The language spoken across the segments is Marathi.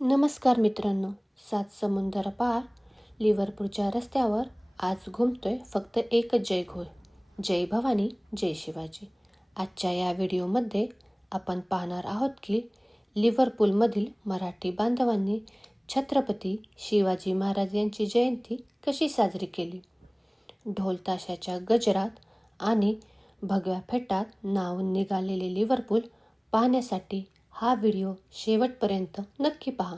नमस्कार मित्रांनो, सात समुंदर पार लिव्हरपूलच्या रस्त्यावर आज घुमतोय फक्त एकच जयघोष, जय भवानी जय शिवाजी. आजच्या या व्हिडिओमध्ये आपण पाहणार आहोत की लिव्हरपूलमधील मराठी बांधवांनी छत्रपती शिवाजी महाराज यांची जयंती कशी साजरी केली. ढोल ताशाच्या गजरात आणि भगव्या फेटात नावून निघालेले लिव्हरपूल पाहण्यासाठी हा व्हिडिओ शेवटपर्यंत नक्की पहा.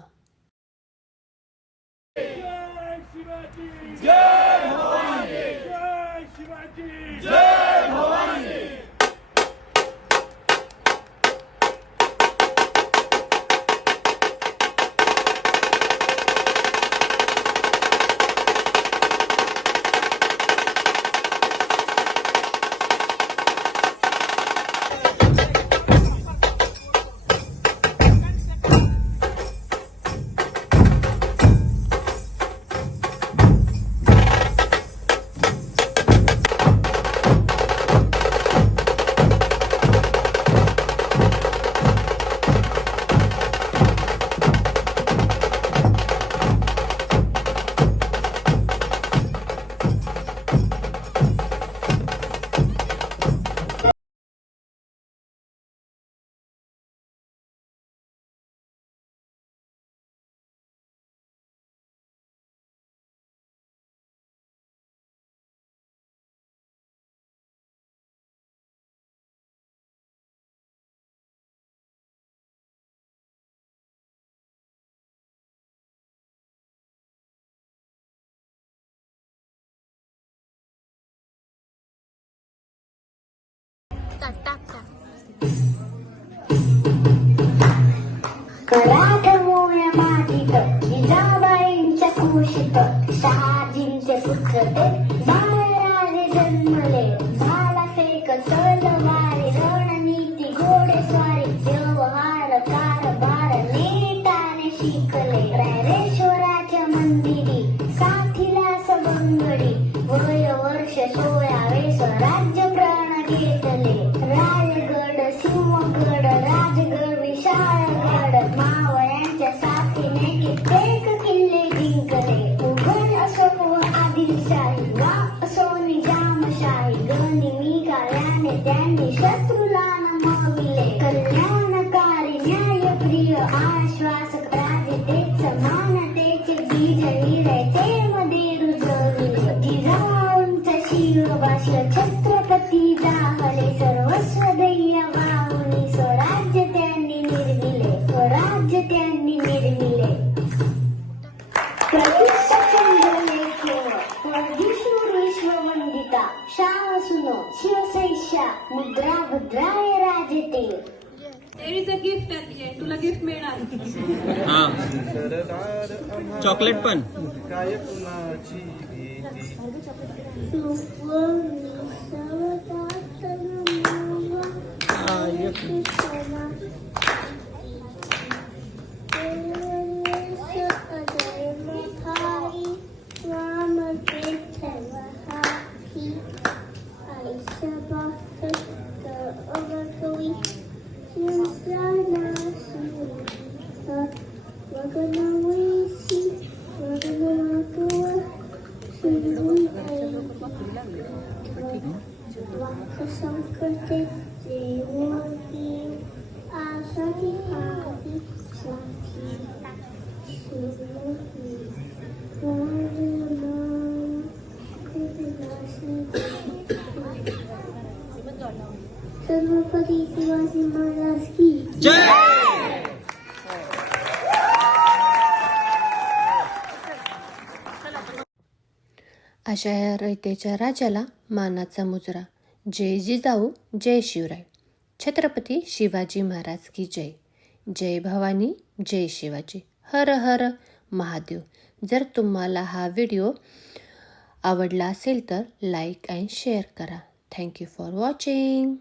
जय शिवाजी जय भवानी जय शिवाजी जय भवानी. कराठमोळ्या मातीत जिजाबाईंच्या कुशीत शहाजींचे पुत्र ते बाळराजे जन्मले. झाला फेक तलवारी रणनीती घोडेस्वारी व्यवहार कारभार नेटाने शिकले. रायरेश्वराच्या मंदिरी साथीला सबंगडी वय वर्ष 16 स्वराज्य प्राण घेतले. रायगड सिंहगड राजगड विशाळगड मावळ्यांच्या साथीने कित्येक किल्ले जिंकले. मुघल असो व आदिलशाही वा असो निजामशाही गनिमी त्यांनी शत्रूला नमविले. कल्याणकारी न्यायप्रिय आश्वासक राजतेच मानतेचे बीज विरयते मध्ये रुजविले. जिजाऊंचा शिवभाष्य छत्रपती जाहले सर्वस्व दैय वाहुनी स्वराज्य त्यांनी निर्मिले. स्वराज्य त्यांनी निर्मिले. प्रतिष्ठा चंद्रलेखेव वर्धिष्णु विश्ववंदिता शाह सुनो शिवसैष्या मुद्रा भद्राय राजते. देवीचं गिफ्ट आहे, तुला गिफ्ट मिळणार. चॉकलेट पण. काय कुणाची छत्रपती शिवाजी महाराज की जय. अशा या रयतेच्या राजाला मानाचा मुजरा. जय जिजाऊ जय शिवराय. छत्रपती शिवाजी महाराज की जय. जय भवानी जय शिवाजी. हर हर महादेव. जर तुम्हाला हा व्हिडिओ आवडला असेल तर लाईक अँड शेअर करा. Thank you for watching.